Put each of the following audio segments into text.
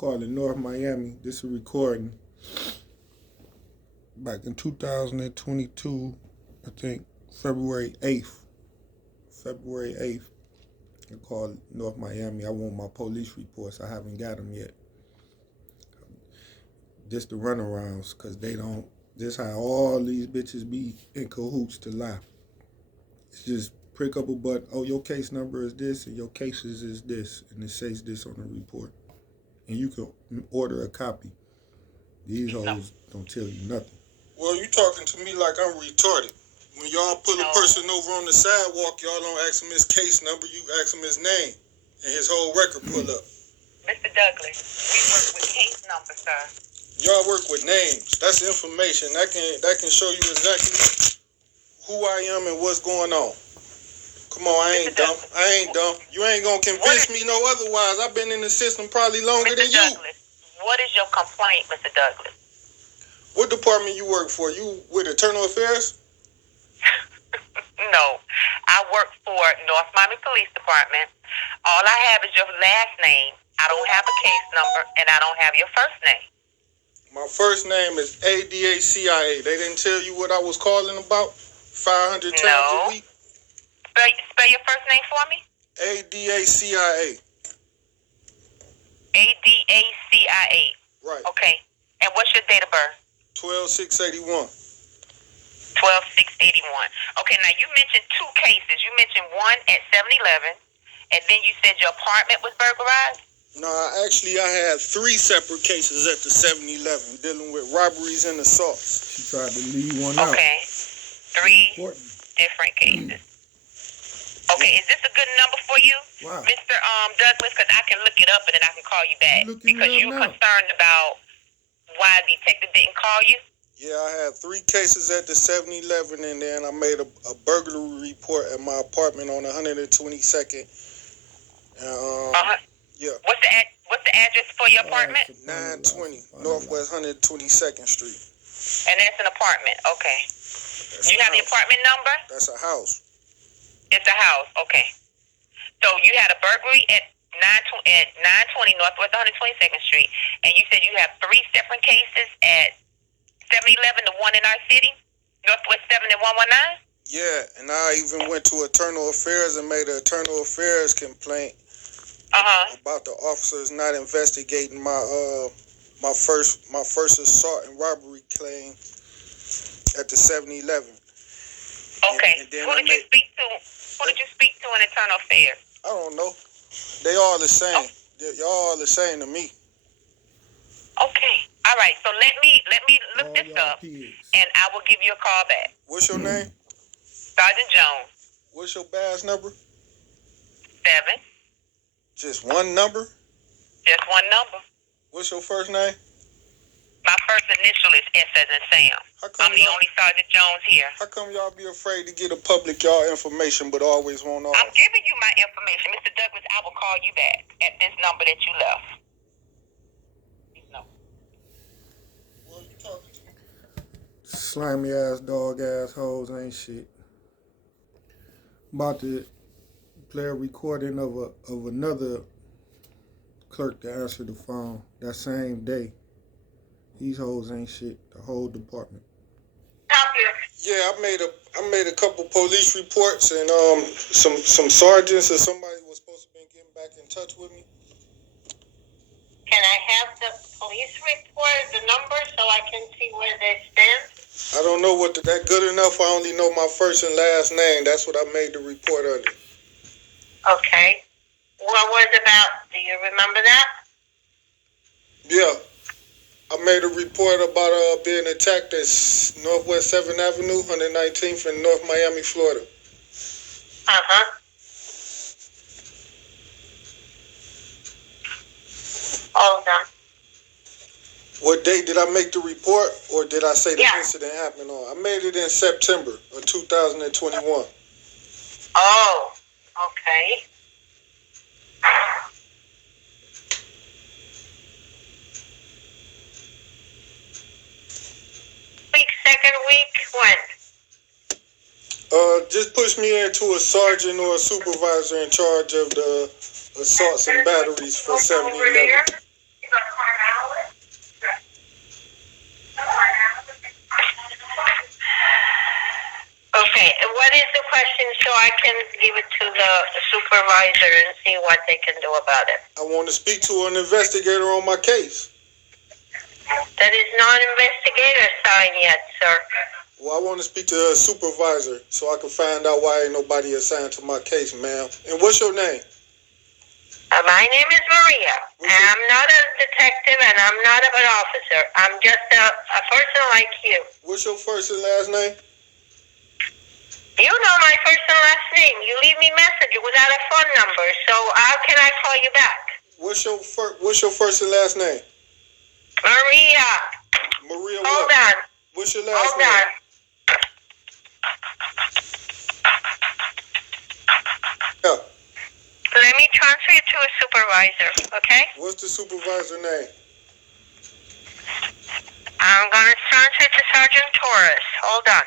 called it North Miami. This is a recording back in 2022, I think, February 8th. I called North Miami. I want my police reports. I haven't got them yet. Just the runarounds, because they don't, this how all these bitches be in cahoots to lie. It's just prick up a button. Oh, your case number is this, and your cases is this, and it says this on the report. And you can order a copy. These hoes don't tell you nothing. Well, you talking to me like I'm retarded. When y'all pull a person over on the sidewalk, y'all don't ask him his case number, you ask him his name, and his whole record pull up. Mr. Douglas, we work with case numbers, sir. Y'all work with names. That's information. That can show you exactly who I am and what's going on. Come on, I ain't dumb. I ain't dumb. You ain't gonna convince me no otherwise. I've been in the system probably longer than you. Douglas, what is your complaint, Mr. Douglas? What department you work for? You with Internal Affairs? No, I work for North Miami Police Department. All I have is your last name. I don't have a case number, and I don't have your first name. My first name is ADACIA. They didn't tell you what I was calling about 500 times a week? Spell your first name for me. ADACIA. ADACIA. Right. Okay. And what's your date of birth? 12/6/81. 12/6/81. Okay, now you mentioned two cases. You mentioned one at 7-Eleven, and then you said your apartment was burglarized? No, actually, I had 3 separate cases at the 7-Eleven dealing with robberies and assaults. She tried to leave one out. Okay. 3 different cases. Okay, is this a good number for you, wow, Mr. Douglas? Because I can look it up and then I can call you back. Because you're concerned about why the detective didn't call you? Yeah, I had 3 cases at the 7-Eleven, and then I made a burglary report at my apartment on 122nd. Yeah. What's the address for your apartment? 920 Northwest 122nd Street. And that's an apartment. Okay. Do you have the apartment number? That's a house. It's a house. Okay. So you had a burglary at 920 Northwest 122nd Street, and you said you have 3 different cases at 7-Eleven, the one in our city, Northwest 7 and 119? Yeah, and I even went to Internal Affairs and made an Internal Affairs complaint about the officers not investigating my first assault and robbery claim at the 7-Eleven. Okay. Who did you speak to? Who did you speak to in Internal Affairs? I don't know. They all the same. Y'all all the same to me. Okay. All right. So let me look this up, and I will give you a call back. What's your name? Sergeant Jones. What's your badge number? 7. Just one number? Just one number. What's your first name? My first initial is S as in Sam. I'm the only Sergeant Jones here. How come y'all be afraid to get a public y'all information but always want off? I'm giving you my information. Mr. Douglas, I will call you back at this number that you left. No. Well, you talking to me? Slimy ass dog ass hoes ain't shit. About to play a recording of another clerk to answer the phone that same day. These hoes ain't shit. The whole department. Yeah, I made a couple police reports, and some sergeants or somebody was supposed to be getting back in touch with me. Can I have the police report, the number, so I can see where they stand? I don't know what that good enough. I only know my first and last name. That's what I made the report under. Okay. What was it about? Do you remember that? Yeah. I made a report about being attacked at Northwest 7th Avenue, 119th in North Miami, Florida. Hold on. What date did I make the report, or did I say the incident happened on? I made it in September of 2021. Oh, okay. Second week, when? Just push me into a sergeant or a supervisor in charge of the assaults and batteries for 7-Eleven. so I can give it to the supervisor and see what they can do about it. I want to speak to an investigator on my case. That is not investigator sign yet, sir. Well, I want to speak to a supervisor so I can find out why ain't nobody assigned to my case, ma'am. And what's your name? My name is Maria. I'm not a detective and I'm not an officer. I'm just a person like you. What's your first and last name? You know my first and last name. You leave me message without a phone number, so how can I call you back? What's your first and last name? Maria. Maria Hold what? on. What's your last Hold name? on. Yeah. Let me transfer you to a supervisor, okay? What's the supervisor name? I'm going to transfer you to Sergeant Torres. Hold on.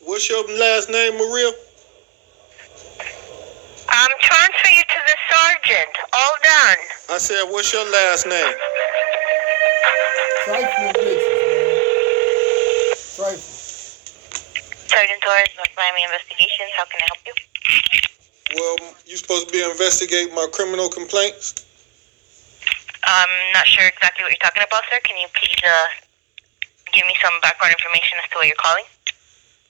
What's your last name, Maria? I'm transferring you to the sergeant. Hold on. I said, what's your last name? Trifling bitches, man. Trifling. Sergeant Torres, North Miami Investigations. How can I help you? Well, you supposed to be investigating my criminal complaints? I'm not sure exactly what you're talking about, sir. Can you please give me some background information as to what you're calling?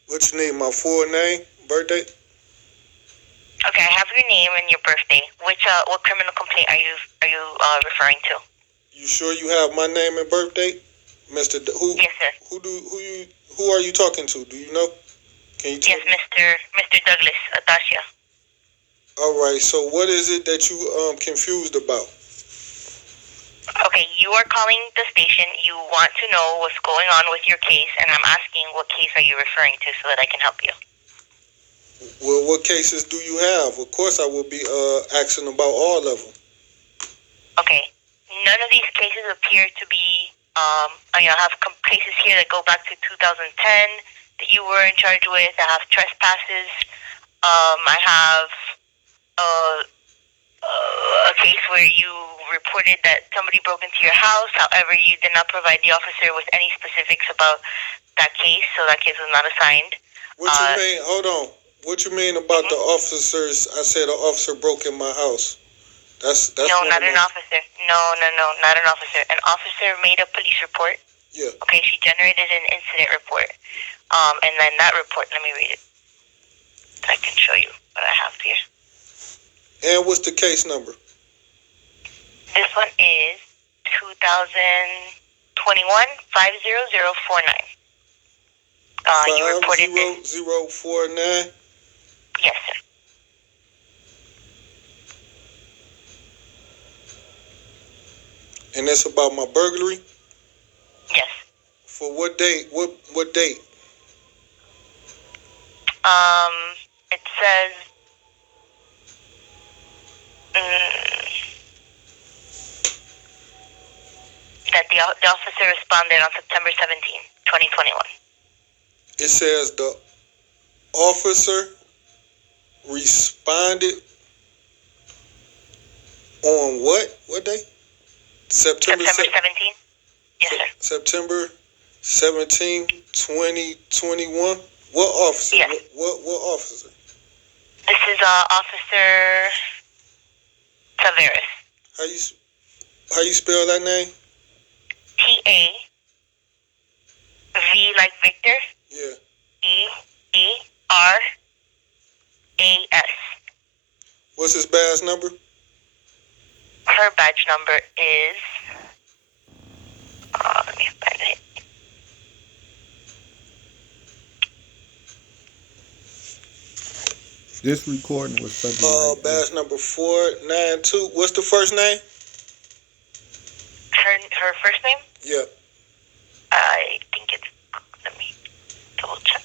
What you need, my full name, birthday? Okay, I have your name and your birthday. What criminal complaint are you referring to? You sure you have my name and birthday, Mr. Who? Yes, sir. Who are you talking to? Do you know? Can you tell Yes, me? Mr. Douglas Dacia. All right. So what is it that you confused about? Okay, you are calling the station. You want to know what's going on with your case, and I'm asking what case are you referring to so that I can help you. Well, what cases do you have? Of course, I will be asking about all of them. Okay, none of these cases appear to be. I have cases here that go back to 2010 that you were in charge with. I have trespasses. I have a case where you reported that somebody broke into your house. However, you did not provide the officer with any specifics about that case, so that case was not assigned. What you mean? Hold on. What you mean about the officers? I said an officer broke in my house. That's no, not an officer. No, not an officer. An officer made a police report. Yeah. Okay, she generated an incident report. And then that report, let me read it. I can show you what I have here. And what's the case number? This one is 2021 50049. You reported this. 50049. Yes, sir. And that's about my burglary? Yes. For what date? What date? It says that the officer responded on September 17, 2021. It says the officer responded on what? What day? September 17? Yes, sir. September 17, 2021. What officer? Yes. What officer? This is Officer Taveras. How you spell that name? TAV like Victor. Yeah. EERAS. What's his badge number? Her badge number is. Let me find it. This recording was February. Badge number 492. What's the first name? Her first name? Yeah. I think it's. Let me double check.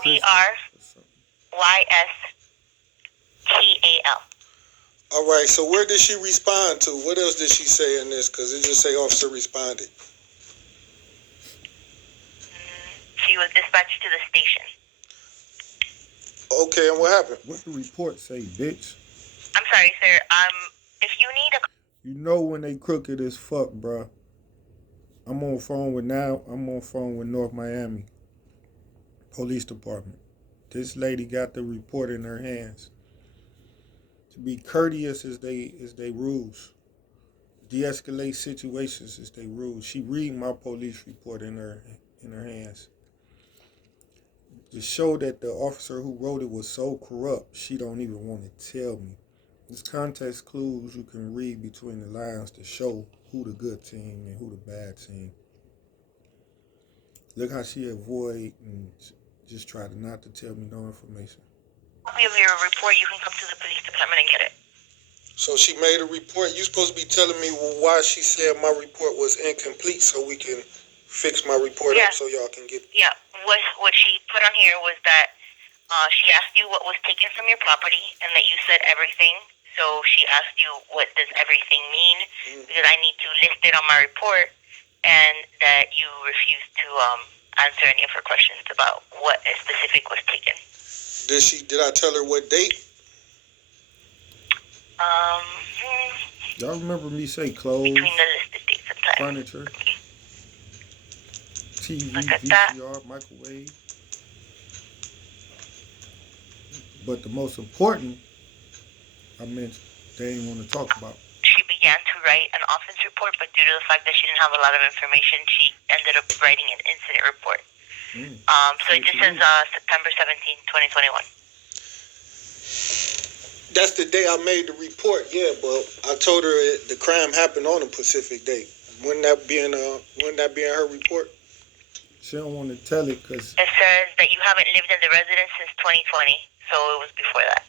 CRYSTAL. All right. So where did she respond to? What else did she say in this? Because it just say officer responded. She was dispatched to the station. Okay, and what happened? What the report say, bitch? I'm sorry, sir. If you need a. You know when they crooked as fuck, bruh. I'm on phone with North Miami Police Department. This lady got the report in her hands. To be courteous is they rules. De-escalate situations is they rules. She read my police report in her hands. To show that the officer who wrote it was so corrupt, she don't even want to tell me. There's context clues you can read between the lines to show who the good team and who the bad team. Look how she avoid and just try to not to tell me no information. Copy of your report, you can come to the police department and get it. So she made a report. You supposed to be telling me why she said my report was incomplete so we can fix my report up so y'all can get... Yeah, what she put on here was that she asked you what was taken from your property and that you said everything. So she asked you, what does everything mean? Because I need to list it on my report, and that you refused to answer any of her questions about what specific was taken. Did I tell her what date? Y'all remember me say clothes, between the listed dates of time. furniture, TV, VCR, microwave. But the most important, I mentioned, they ain't want to talk about. She began to write an offense report, but due to the fact that she didn't have a lot of information, she ended up writing an incident report. So it just says September 17, 2021. That's the day I made the report, yeah, but I told her the crime happened on a specific date. Wouldn't that be in her report? She don't want to tell it because... It says that you haven't lived in the residence since 2020, so it was before that.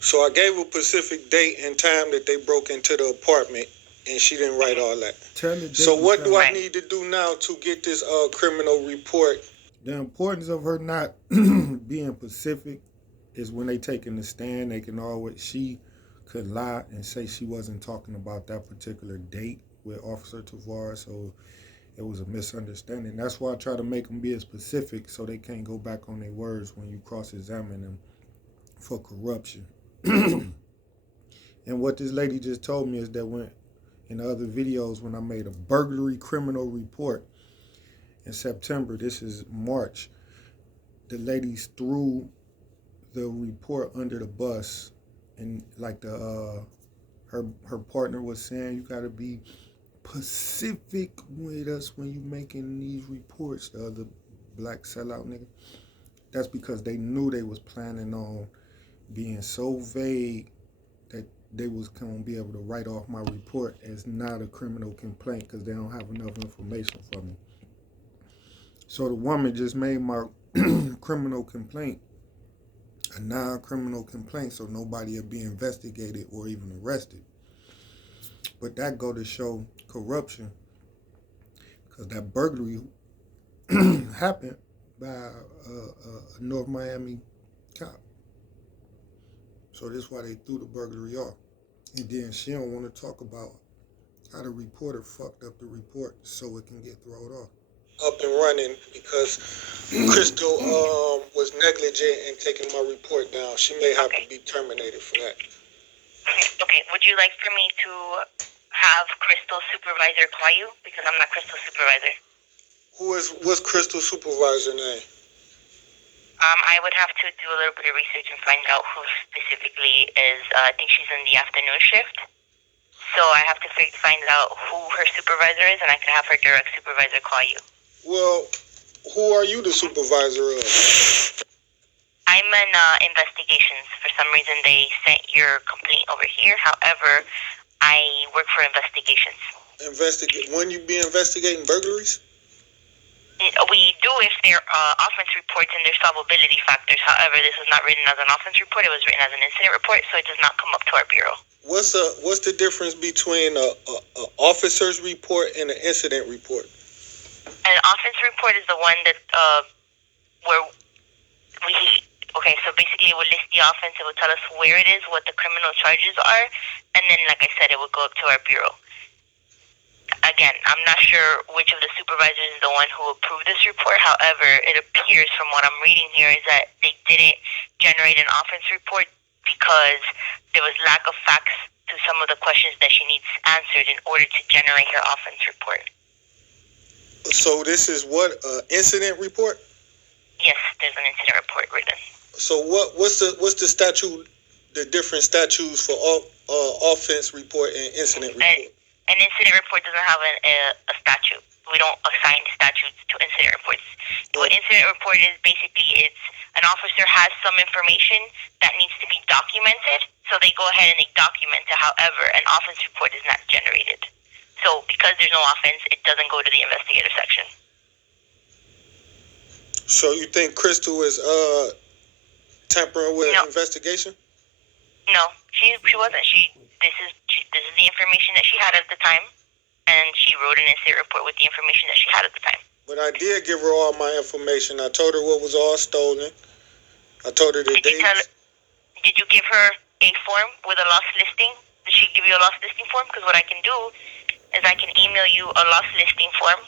So I gave a specific date and time that they broke into the apartment, and she didn't write all that. So what do I need to do now to get this criminal report? The importance of her not being Pacific is when they taking the stand, they can always... She could lie and say she wasn't talking about that particular date with Officer Tavar, so it was a misunderstanding. That's why I try to make them be as specific so they can't go back on their words when you cross-examine them for corruption. And what this lady just told me is that when in the other videos, when I made a burglary criminal report in September, this is March, the ladies threw the report under the bus, and like the her partner was saying, you gotta be Pacific with us when you making these reports, the other black sellout nigga. That's because they knew they was planning on being so vague that they was going to be able to write off my report as not a criminal complaint because they don't have enough information for me. So the woman just made my criminal complaint a non-criminal complaint, so nobody will be investigated or even arrested. But that go to show corruption, because that burglary happened by a North Miami cop. So that's why they threw the burglary off. And then she don't want to talk about how the reporter fucked up the report so it can get thrown off. Up and running because Crystal was negligent in taking my report down. She may have to be terminated for that. Okay, would you like for me to have Crystal's supervisor call you? Because I'm not Crystal's supervisor. What's Crystal's supervisor name? I would have to do a little bit of research and find out who specifically is, I think she's in the afternoon shift. So I have to find out who her supervisor is, and I can have her direct supervisor call you. Well, who are you the supervisor of? I'm in investigations. For some reason, they sent your complaint over here. However, I work for investigations. When you be investigating burglaries? We do if they're offense reports and there's solvability factors. However, this was not written as an offense report. It was written as an incident report, so it does not come up to our bureau. What's the difference between a officer's report and an incident report? An offense report is the one that okay, so basically it would list the offense, it would tell us where it is, what the criminal charges are, and then, like I said, it would go up to our bureau. Again, I'm not sure which of the supervisors is the one who approved this report. However, it appears from what I'm reading here is that they didn't generate an offense report because there was lack of facts to some of the questions that she needs answered in order to generate her offense report. So this is what, incident report? Yes, there's an incident report written. So what's the statute? The different statutes for offense report and incident report. An incident report doesn't have a statute. We don't assign statutes to incident reports. What incident report is basically, it's an officer has some information that needs to be documented, so they go ahead and they document it. However, an offense report is not generated. So because there's no offense, it doesn't go to the investigative section. So you think Crystal is tampering with an investigation? No, she wasn't. This is the information that she had at the time, and she wrote an incident report with the information that she had at the time. But I did give her all my information. I told her what was all stolen. I told her the dates. Did you give her a form with a loss listing? Did she give you a loss listing form? Because what I can do is I can email you a loss listing form.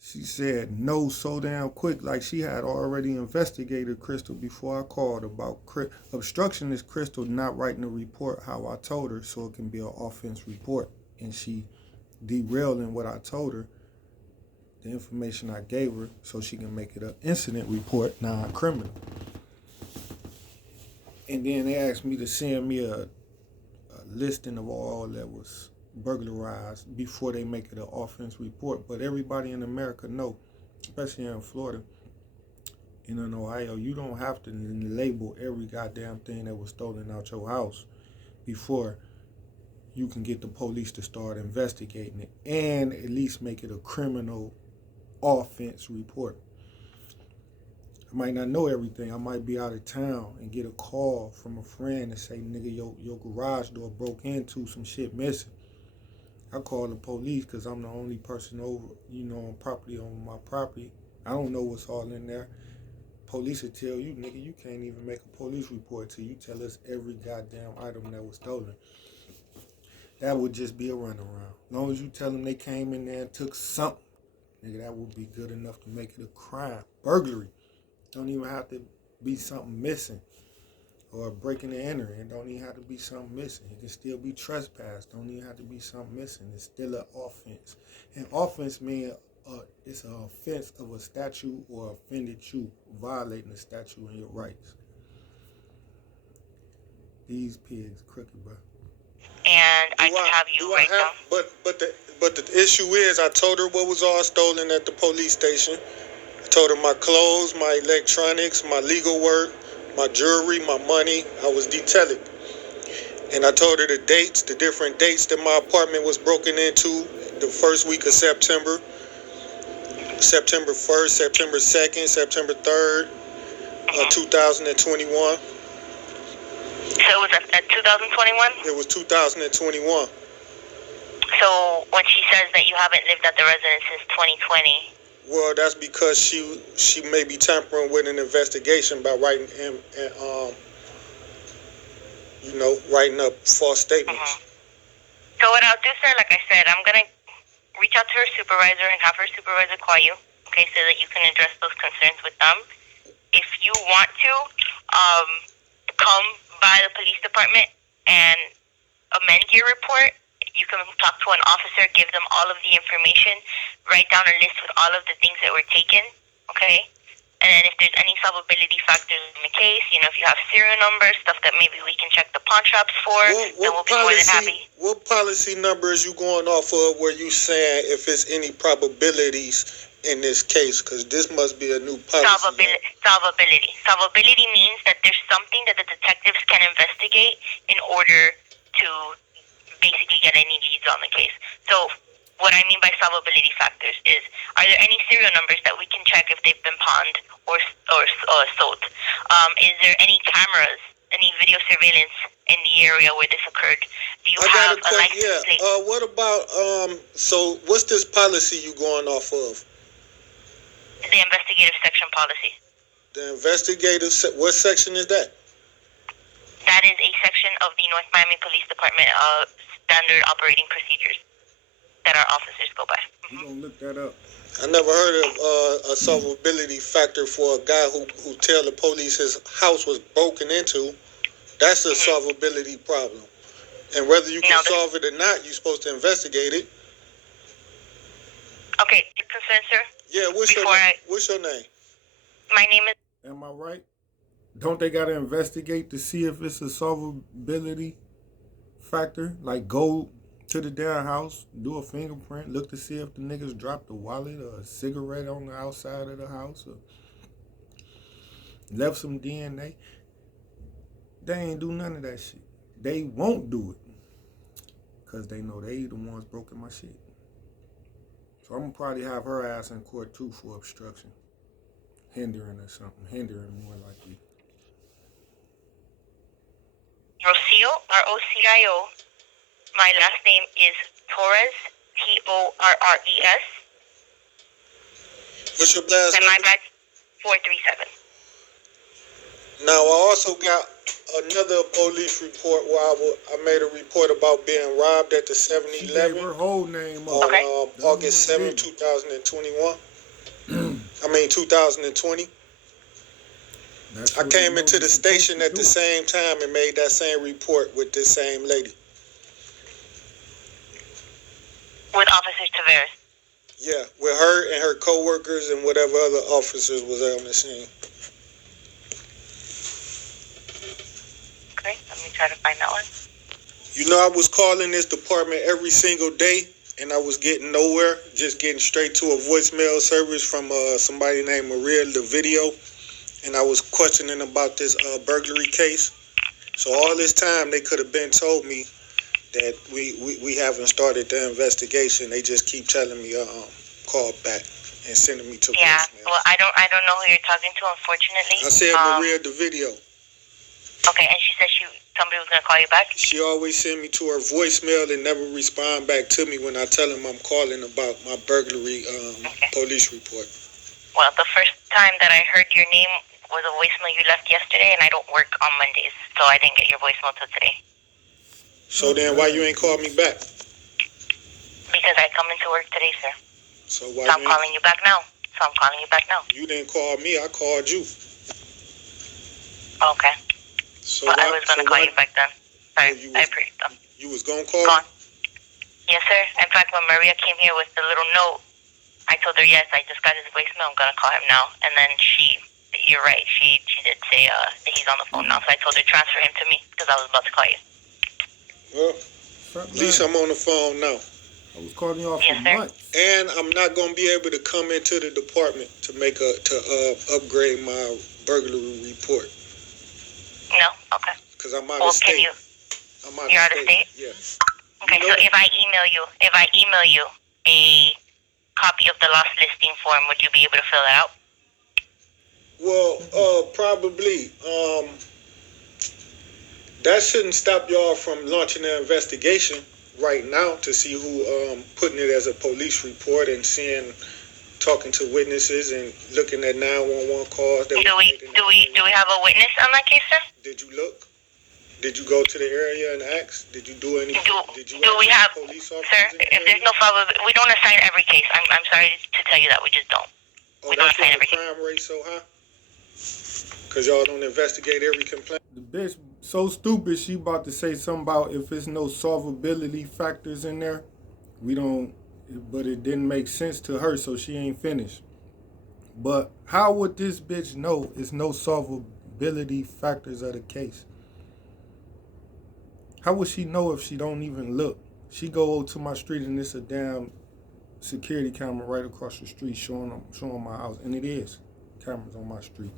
She said no so damn quick, like she had already investigated Crystal before I called about obstruction is Crystal not writing a report how I told her, so it can be an offense report. And she derailing what I told her, the information I gave her, so she can make it an incident report, non-criminal. And then they asked me to send me a listing of all that was burglarized before they make it an offense report. But everybody in America know, especially here in Florida and in Ohio, you don't have to label every goddamn thing that was stolen out your house before you can get the police to start investigating it and at least make it a criminal offense report. I might not know everything. I might be out of town and get a call from a friend and say, nigga, your garage door broke into, some shit missing. I call the police because I'm the only person over, on my property. I don't know what's all in there. Police will tell you, nigga, you can't even make a police report till you tell us every goddamn item that was stolen. That would just be a runaround. As long as you tell them they came in there and took something, nigga, that would be good enough to make it a crime. Burglary. Don't even have to be something missing. Or breaking and entering. It don't even have to be something missing. It can still be trespass. Don't even have to be something missing. It's still an offense. And offense means it's an offense of a statute or offended you, violating the statute and your rights. These pigs crooked, bro. And I can have you right now. But the issue is, I told her what was all stolen at the police station. I told her my clothes, my electronics, my legal work, my jewelry, my money. I was detailing. And I told her the dates, the different dates that my apartment was broken into. The first week of September. September 1st, September 2nd, September 3rd, 2021. So it was at 2021? It was 2021. So when she says that you haven't lived at the residence since 2020... Well, that's because she may be tampering with an investigation by writing writing up false statements. So what I'll do, sir, like I said, I'm going to reach out to her supervisor and have her supervisor call you, okay, so that you can address those concerns with them. If you want to, come by the police department and amend your report. You can talk to an officer, give them all of the information, write down a list with all of the things that were taken, okay? And then if there's any solvability factors in the case, if you have serial numbers, stuff that maybe we can check the pawn shops for, then we'll be more than happy. What policy number is you going off of where you saying if there's any probabilities in this case? Because this must be a new policy. Solvability. Solvability means that there's something that the detectives can investigate in order to basically get any leads on the case. So what I mean by solvability factors is, are there any serial numbers that we can check if they've been pawned or sold? Is there any cameras, any video surveillance in the area where this occurred? Do you have a license plate? What about, so what's this policy you going off of? The investigative section policy. The investigative, what section is that? That is a section of the North Miami Police Department standard operating procedures that our officers go by. You gonna look that up? I never heard of a solvability factor for a guy who tell the police his house was broken into. That's a solvability problem. And whether you can solve it or not, you're supposed to investigate it. Okay, your concern, sir? Yeah, what's your name? My name is... Am I right? Don't they gotta investigate to see if it's a solvability factor? Like go to the damn house, do a fingerprint, look to see if the niggas dropped a wallet or a cigarette on the outside of the house or left some DNA. They ain't do none of that shit. They won't do it because they know they the ones broken my shit. So I'm gonna probably have her ass in court too for obstruction. Hindering or something. Hindering more likely. Rocio, R-O-C-I-O. My last name is Torres, T-O-R-R-E-S. What's your last And my number? badge, 437. Now, I also got another police report where I made a report about being robbed at the She gave 7-Eleven her whole name up. on Okay. August 7, 2021. 2020. That's I what came you know into the you're station supposed at to the do. same time and made that same report with this same lady. With Officer Tavares. Yeah, with her and her co-workers and whatever other officers was on the scene. Okay, let me try to find that one. You know, I was calling this department every single day, and I was getting nowhere, just getting straight to a voicemail service from somebody named Maria, the video, and I was questioning about this burglary case. So all this time, they could have been told me that we haven't started the investigation. They just keep telling me call back and sending me to Yeah, voicemail. well, I don't know who you're talking to, unfortunately. I said Maria, the video. Okay, and she said somebody was gonna call you back. She always send me to her voicemail and never respond back to me when I tell them I'm calling about my burglary police report. Well, the first time that I heard your name was a voicemail you left yesterday, and I don't work on Mondays, so I didn't get your voicemail till today. So then why you ain't called me back? Because I come into work today, sir. So So why I'm you calling you back now. You didn't call me, I called you. Okay. So Well, I was gonna call you back then. Sorry, I appreciate that. You was gonna call Go me? on. Yes, sir. In fact, when Maria came here with the little note, I told her, yes, I just got his voicemail. I'm going to call him now. And then you're right, she did say that he's on the phone now. So I told her, transfer him to me because I was about to call you. Well, at least I'm on the phone now. I was calling you off Yes, for sir. months. And I'm not gonna be able to come into the department to upgrade my burglary report. No? Okay. Because I'm out Well, of state. You're out of state? Yeah. Okay, so if I email you a copy of the lost listing form, would you be able to fill it out? Well, probably. That shouldn't stop y'all from launching an investigation right now to see who putting it as a police report and talking to witnesses and looking at 911 calls. Do we have a witness on that case, sir? Did you look? Did you go to the area and ask? Did you do any? Do we have, police officers? sir? If there's no problem, we don't assign every case. I'm sorry to tell you that we just don't. Oh, we don't that's assign why every the case. crime rate so high? Because y'all don't investigate every complaint? The bitch so stupid she about to say something about if it's no solvability factors in there, we don't, but it didn't make sense to her, so she ain't finished. But how would this bitch know it's no solvability factors of the case? How would she know if she don't even look? She go to my street and it's a damn security camera right across the street showing my house, and it is cameras on my street.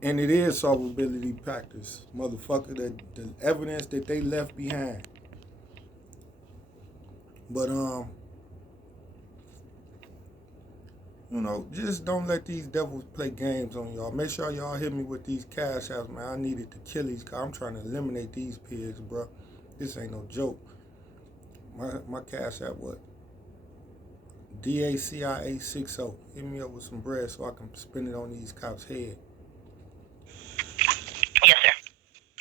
And it is solvability factors, motherfucker, the evidence that they left behind. But you know, just don't let these devils play games on y'all. Make sure y'all hit me with these cash apps, man. I needed to kill these, cause I'm trying to eliminate these pigs, bro. This ain't no joke. My cash app, what? DACIA60. Hit me up with some bread so I can spend it on these cops' head. Yes, sir.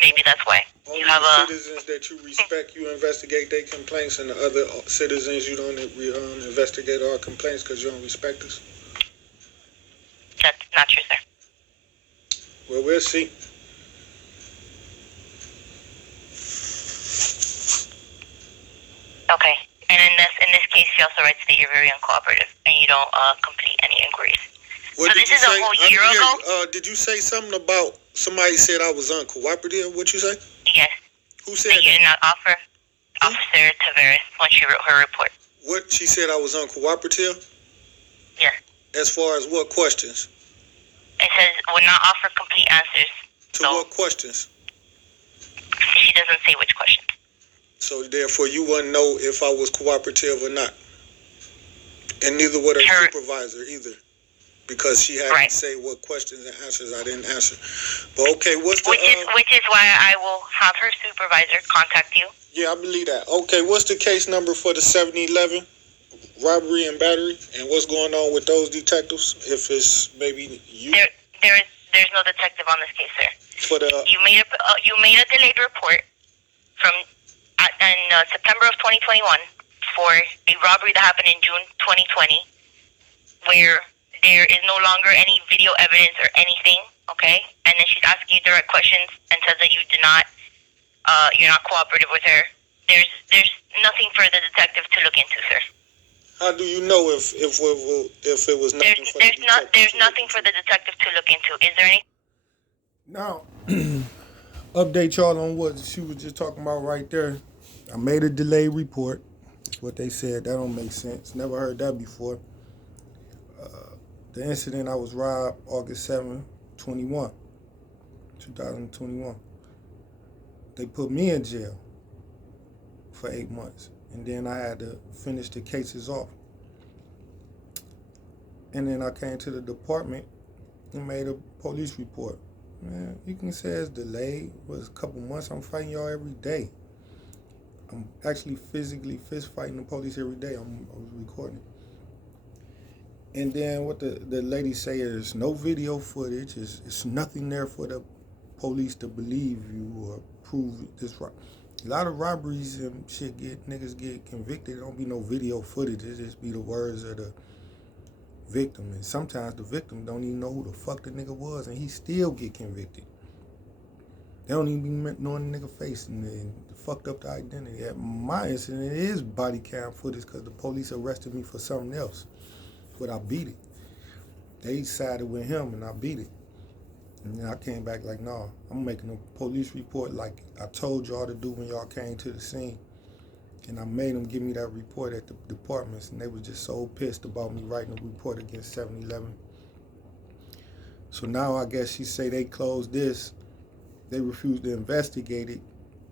Maybe that's why. Only You have the a... citizens that you respect, you investigate their complaints, and the other citizens you don't investigate our complaints because you don't respect us? That's not true, sir. Well, we'll see. Okay. And in this case, she also writes that you're very uncooperative and you don't complete any inquiries. What So did this you is a say? whole I year didn't hear ago? you. Did you say something about somebody said I was uncooperative? What you say? Yes. Who said That you that? did not offer Officer Tavares when she wrote her report. What she said I was uncooperative? Yes. As far as what questions? It says would not offer complete answers. To So what questions? she doesn't say which question. So therefore you wouldn't know if I was cooperative or not. And neither would her Her- supervisor either. Because she had Right. to say what questions and answers I didn't answer. But okay, what's the Which is why I will have her supervisor contact you. yeah, I believe that. Okay, what's the case number for the 7-Eleven robbery and battery? And what's going on with those detectives? If it's maybe you There's no detective on this case, sir. for the You made a delayed report from in September of 2021 for a robbery that happened in June 2020, where there is no longer any video evidence or anything. Okay, and then she's asking you direct questions and says that you're not cooperative with her. There's nothing for the detective to look into, sir. how do you know if it was nothing for the detective? There's nothing for the detective to look into. Is there any? Now, update y'all on what she was just talking about right there. I made a delayed report. That's what they said. That don't make sense. Never heard that before. The incident, I was robbed August 7th, 2021. They put me in jail for 8 months. And then I had to finish the cases off. And then I came to the department and made a police report. Man, you can say it's delayed. It was a couple months. I'm fighting y'all every day. I'm actually physically fist fighting the police every day. I was recording it. And then what the lady say is no video footage. It's nothing there for the police to believe you or prove this right. A lot of robberies and shit niggas get convicted. There don't be no video footage. It just be the words of the victim. And sometimes the victim don't even know who the fuck the nigga was and he still get convicted. They don't even be knowing the nigga face and fucked up the identity. At my incident, it is body cam footage because the police arrested me for something else. But I beat it. They sided with him and I beat it. And then I came back like, nah, I'm making a police report like I told y'all to do when y'all came to the scene. And I made them give me that report at the departments, and they was just so pissed about me writing a report against 7-Eleven. So now I guess she say they closed this. They refused to investigate it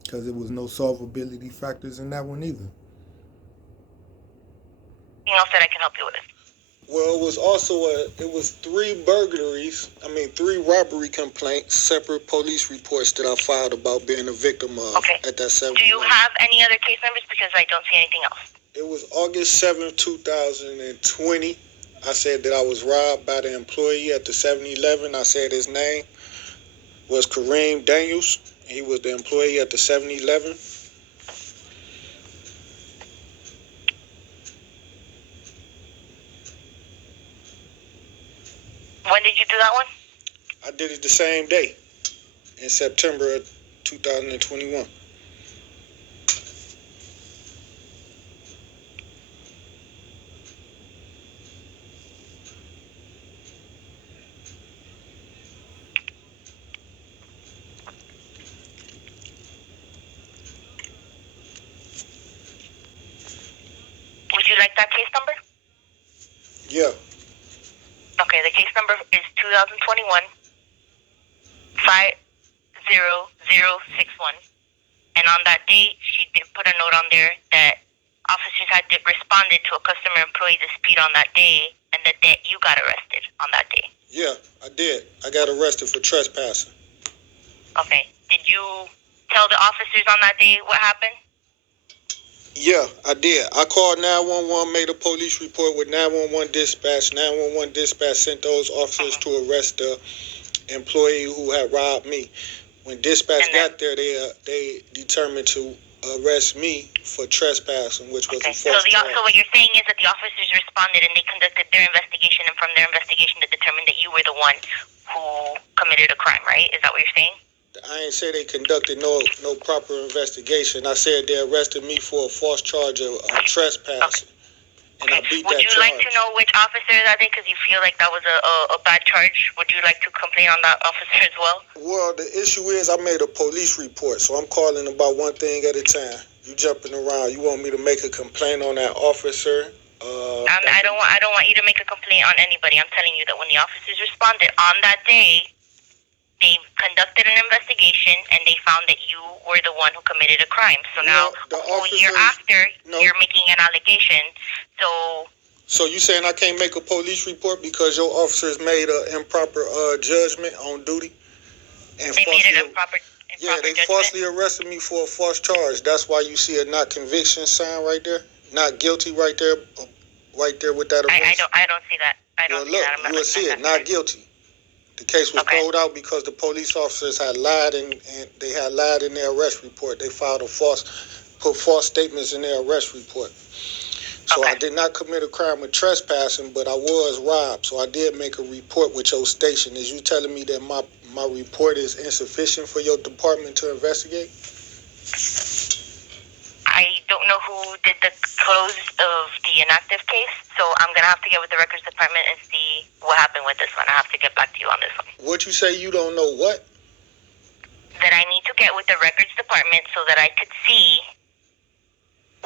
because there was no solvability factors in that one either. Anything else that I can help you with? Well, it was also it was 3 robbery complaints, separate police reports that I filed about being a victim of at that 7-Eleven. Do you have any other case numbers? Because I don't see anything else. It was August 7th, 2020. I said that I was robbed by the employee at the 7-Eleven. I said his name was Kareem Daniels. He was the employee at the 7-Eleven. When did you do that one? I did it the same day, in September of 2021. Would you like that case number? Yeah. Okay, the case number is 2021 50061. And on that date, she did put a note on there that officers had responded to a customer employee dispute on that day, and that you got arrested on that day. Yeah, I did. I got arrested for trespassing. Okay. Did you tell the officers on that day what happened? Yeah, I did. I called 911, made a police report with 911 dispatch. 911 dispatch sent those officers to arrest the employee who had robbed me. When dispatch got there, they determined to arrest me for trespassing, which was a false charge. So what you're saying is that the officers responded and they conducted their investigation, and from their investigation they determined that you were the one who committed a crime, right? Is that what you're saying? I ain't say they conducted no proper investigation. I said they arrested me for a false charge of trespassing. and I beat Would that you charge. like to know which officer that day? Because you feel like that was a bad charge. Would you like to complain on that officer as well? Well, the issue is I made a police report, so I'm calling about one thing at a time. You jumping around. You want me to make a complaint on that officer? I don't want you to make a complaint on anybody. I'm telling you that when the officers responded on that day, they conducted an investigation and they found that you were the one who committed a crime. So now, a whole year after, you're making an allegation. So you saying I can't make a police report because your officers made an improper judgment on duty? And they made an improper they judgment? falsely arrested me for a false charge. That's why you see a not conviction sign right there, not guilty right there with that arrest. I don't see that. I don't see that. You will see it, not guilty. The case was rolled out because the police officers had lied and they had lied in their arrest report. They put false statements in their arrest report. So I did not commit a crime of trespassing, but I was robbed. So I did make a report with your station. Is you telling me that my report is insufficient for your department to investigate? I don't know who did the close of the inactive case, so I'm going to have to get with the records department and see what happened with this one. I have to get back to you on this one. What you say you don't know what? That I need to get with the records department so that I could see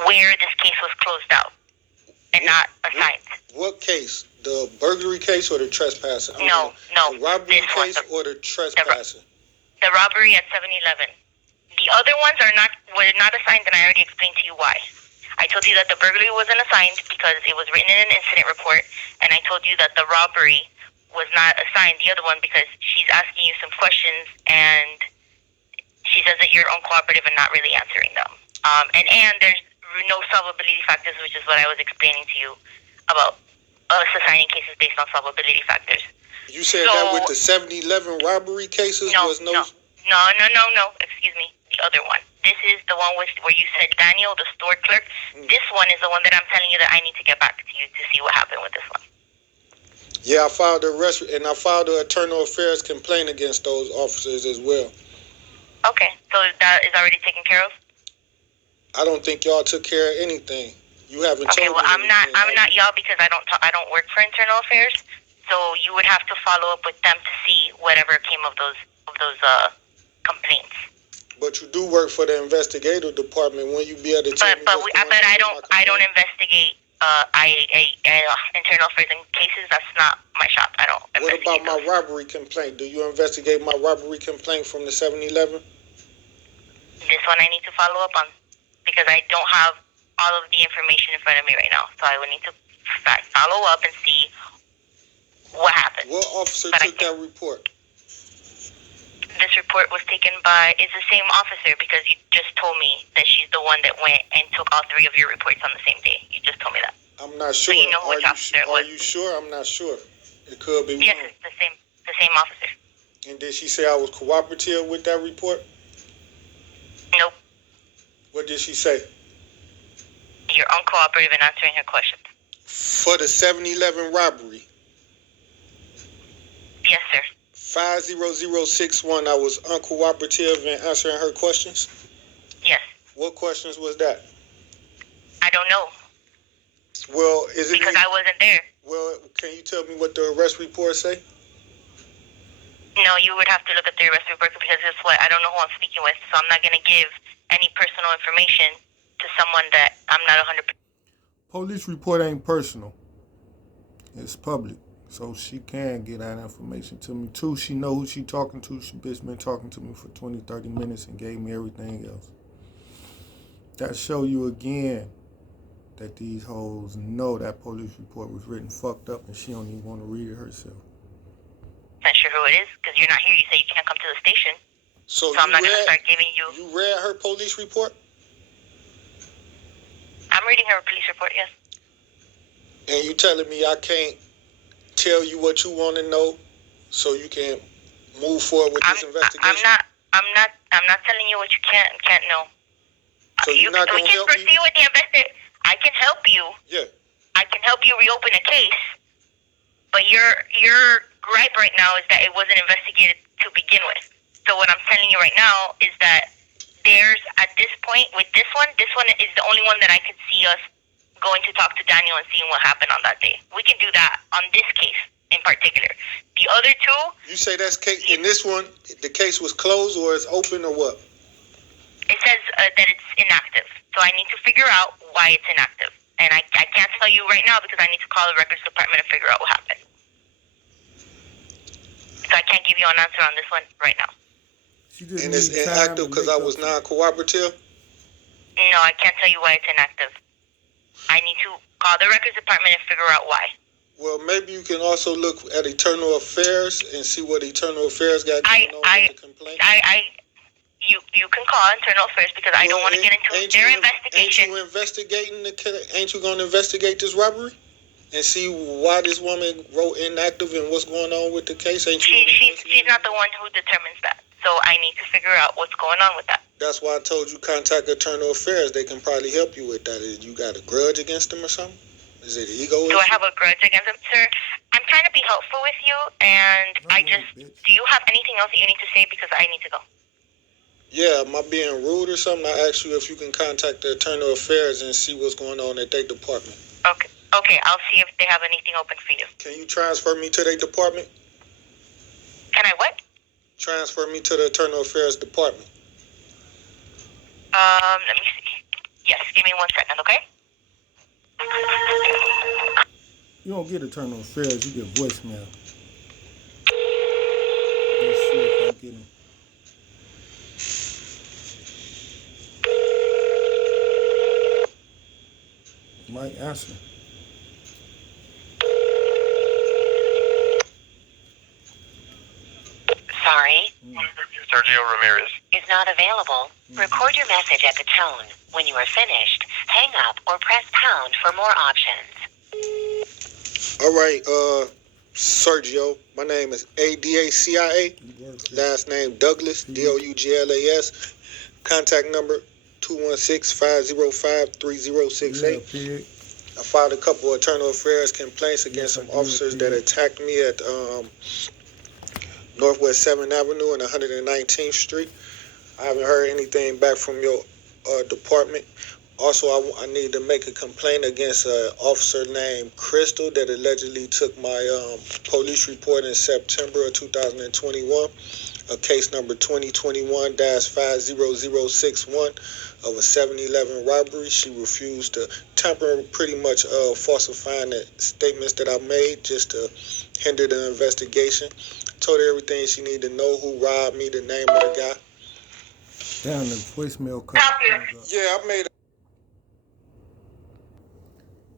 where this case was closed out and not assigned. What case? The burglary case or the trespassing? No. The robbery case or the trespassing? The robbery at 7-Eleven. The other ones were not assigned, and I already explained to you why. I told you that the burglary wasn't assigned because it was written in an incident report, and I told you that the robbery was not assigned, the other one, because she's asking you some questions, and she says that you're uncooperative and not really answering them. And there's no solvability factors, which is what I was explaining to you about us assigning cases based on solvability factors. You said that with the 7-Eleven robbery cases was no... No. Excuse me. The other one. This is the one where you said Daniel, the store clerk. This one is the one that I'm telling you that I need to get back to you to see what happened with this one. Yeah, I filed an internal affairs complaint against those officers as well. Okay, so that is already taken care of? I don't think y'all took care of anything. You haven't told me. Okay, well, I'm not y'all because I don't work for internal affairs. So you would have to follow up with them to see whatever came of those complaints. But you do work for the investigative department. When you be able to tell me I don't investigate internal affairs and cases. That's not my shop. I don't. What about my robbery complaint? Do you investigate my robbery complaint from the 7-Eleven? This one I need to follow up on because I don't have all of the information in front of me right now. So I would need to follow up and see what happened. What officer took that report? This report was taken it's the same officer because you just told me that she's the one that went and took all 3 of your reports on the same day. You just told me that. I'm not sure. So you know which officer it was. Are you sure? I'm not sure. It could be Yes, wrong. it's the same officer. And did she say I was cooperative with that report? Nope. What did she say? You're uncooperative in answering her questions. For the 7-Eleven robbery? Yes, sir. 50061, I was uncooperative in answering her questions? Yes. What questions was that? I don't know. Well, is it... Because I wasn't there. Well, can you tell me what the arrest report say? No, you would have to look at the arrest report because guess what? I don't know who I'm speaking with, so I'm not going to give any personal information to someone that I'm not 100%. Police report ain't personal. It's public. So she can get that information to me. Too, she know who she talking to. She bitch been talking to me for 20, 30 minutes and gave me everything else. That show you again that these hoes know that police report was written fucked up and she don't even want to read it herself. Not sure who it is because you're not here. You say you can't come to the station. So I'm not going to start giving you... You read her police report? I'm reading her police report, yes. And you telling me I can't tell you what you want to know so you can move forward with this investigation? I'm not telling you what you can't know. So you're not going to help me? We can proceed with the investigation. I can help you. Yeah. I can help you reopen a case. But your gripe right now is that it wasn't investigated to begin with. So what I'm telling you right now is that there's, at this point, with this one is the only one that I could see us going to talk to Daniel and seeing what happened on that day. We can do that on this case in particular. The other two... You say that's case, in this one, the case was closed or it's open or what? It says that it's inactive. So I need to figure out why it's inactive. And I can't tell you right now because I need to call the records department and figure out what happened. So I can't give you an answer on this one right now. And it's inactive because I was non-cooperative? No, I can't tell you why it's inactive. I need to call the records department and figure out why. Well, maybe you can also look at Internal Affairs and see what Internal Affairs got going on with the complaint. You can call Internal Affairs because I don't want to get into their investigation. Ain't you going to investigate this robbery and see why this woman wrote inactive and what's going on with the case? She's not the one who determines that. So I need to figure out what's going on with that. That's why I told you contact Internal Affairs. They can probably help you with that. You got a grudge against them or something? Is it ego? Do I have a grudge against them, sir? I'm trying to be helpful with you, and do you have anything else that you need to say because I need to go? Yeah, am I being rude or something? I asked you if you can contact the Internal Affairs and see what's going on at their department. Okay, I'll see if they have anything open for you. Can you transfer me to their department? Can I what? Transfer me to the Internal Affairs department. Let me see. Yes, give me 1 second, okay? You don't get Internal Affairs, you get voicemail. Let's see if I get him. Might answer. Sorry. Sergio Ramirez is not available. Record your message at the tone. When you are finished, hang up or press pound for more options. All right, Sergio. My name is ADACIA. Last name Douglas, DOUGLAS. Contact number 216-505-3068. I filed a couple of Internal Affairs complaints against some officers that attacked me at Northwest 7th Avenue and 119th Street. I haven't heard anything back from your department. Also, I need to make a complaint against an officer named Crystal that allegedly took my police report in September of 2021, a case number 2021-50061 of a 7-Eleven robbery. She refused to tamper, pretty much falsifying the statements that I made just to hinder the investigation. Told her everything she needed to know, who robbed me, the name of the guy. Damn, the voicemail cut. Yeah, I made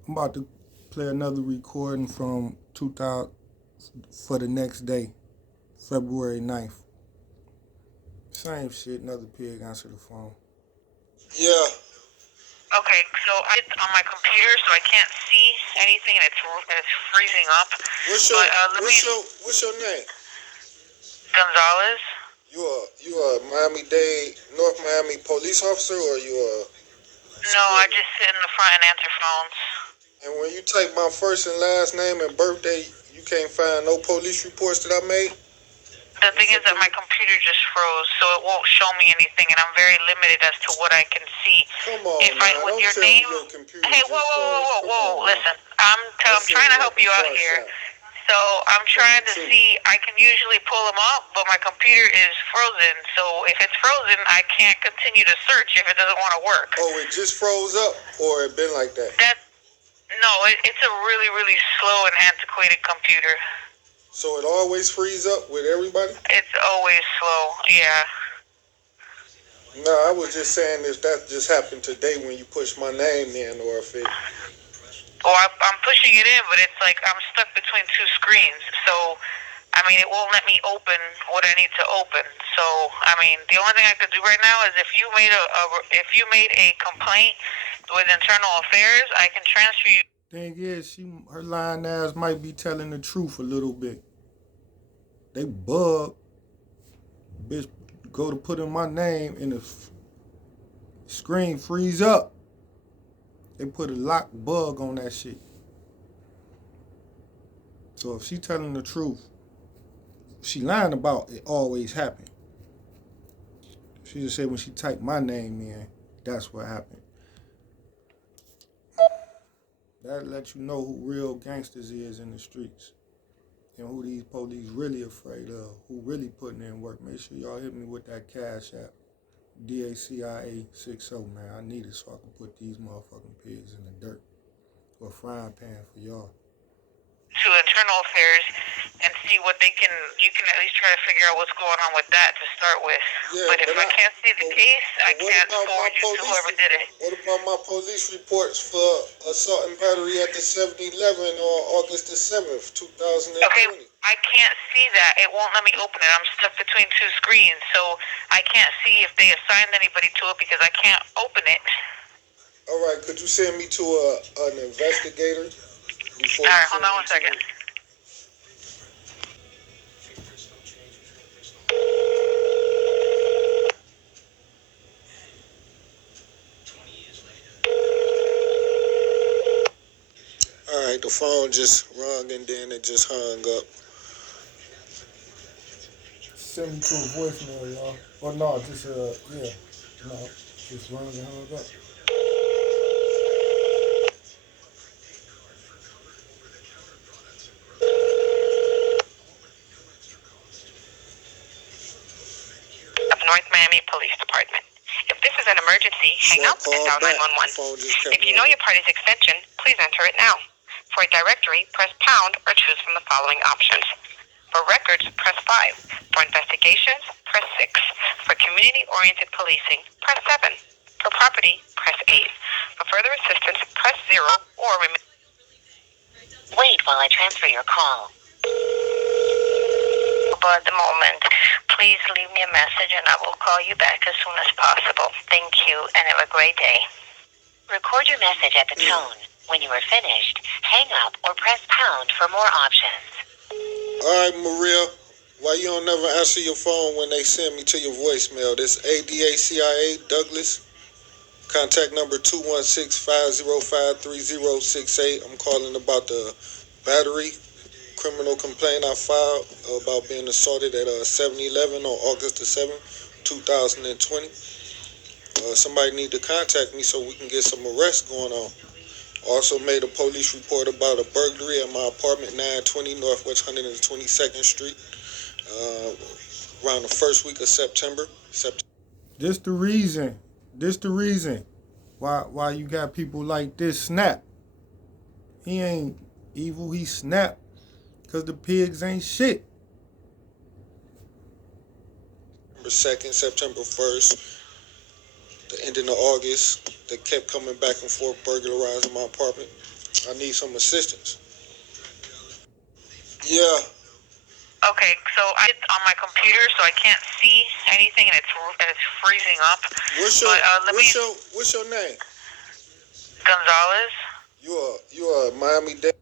I'm about to play another recording from 2000 for the next day, February 9th. Same shit, another pig answer the phone. Yeah. Okay, so it's on my computer, so I can't see anything, and it's freezing up. What's your name? Gonzalez. You a Miami-Dade, North Miami police officer, or you a... No, I just sit in the front and answer phones. And when you type my first and last name and birthday, you can't find no police reports that I made? The thing is that my computer just froze, so it won't show me anything, and I'm very limited as to what I can see. Come on, if I, with your name, hey, whoa, listen, I'm trying to help you out here. So I'm trying to see, I can usually pull them up, but my computer is frozen. So if it's frozen, I can't continue to search if it doesn't want to work. Oh, it just froze up, or it been like that? No, it's a really, really slow and antiquated computer. So it always frees up with everybody? It's always slow, yeah. No, I was just saying if that just happened today when you push my name in, or if it... Well, I'm pushing it in, but it's like I'm stuck between two screens. So, I mean, it won't let me open what I need to open. So, I mean, the only thing I could do right now is if you made a complaint with Internal Affairs, I can transfer you. Thing is, her lying ass might be telling the truth a little bit. They bug. Bitch, go to put in my name and the screen freeze up. They put a lock bug on that shit. So if she telling the truth, she lying about it always happened. She just said when she typed my name in, that's what happened. That lets you know who real gangsters is in the streets and who these police really afraid of, who really putting in work. Make sure y'all hit me with that Cash App, DACIA60, man. I need it so I can put these motherfucking pigs in the dirt or frying pan for y'all. To internal affairs and see what you can at least try to figure out what's going on with that to start with. Yeah, but if I can't see the case, I can't forward you to whoever did it. What about my police reports for assault and battery at the 7-Eleven on August the 7th, 2020? Okay, I can't see that. It won't let me open it. I'm stuck between two screens, so I can't see if they assigned anybody to it because I can't open it. All right, could you send me to an investigator? All right, hold on 1 second. All right, the phone just rung and then it just hung up. Send me to a voicemail, y'all. Or no, just just rung and hung up. Of North Miami Police Department. If this is an emergency, hang up and dial 911. If you know your party's extension, please enter it now. For a directory, press pound or choose from the following options. For records, press 5. For investigations, press 6. For community-oriented policing, press 7. For property, press 8. For further assistance, press 0 or Wait while I transfer your call. At the moment, please leave me a message and I will call you back as soon as possible. Thank you and have a great day. Record your message at the tone. When you are finished, hang up or press pound for more options. All right, Maria, why you don't never answer your phone when they send me to your voicemail? This ADACIA Douglas. Contact number 216-505-3068. I'm calling about the battery criminal complaint I filed about being assaulted at 7-Eleven on August the 7th, 2020. Somebody need to contact me so we can get some arrests going on. Also made a police report about a burglary at my apartment, 920 Northwest 122nd Street, around the first week of September. This the reason why you got people like this Snap. He ain't evil, he Snap. Because the pigs ain't shit. September 2nd, September 1st, the ending of August, they kept coming back and forth burglarizing my apartment. I need some assistance. Yeah. Okay, so it's on my computer, so I can't see anything, and it's freezing up. What's your name? Gonzalez. You are Miami-Dade.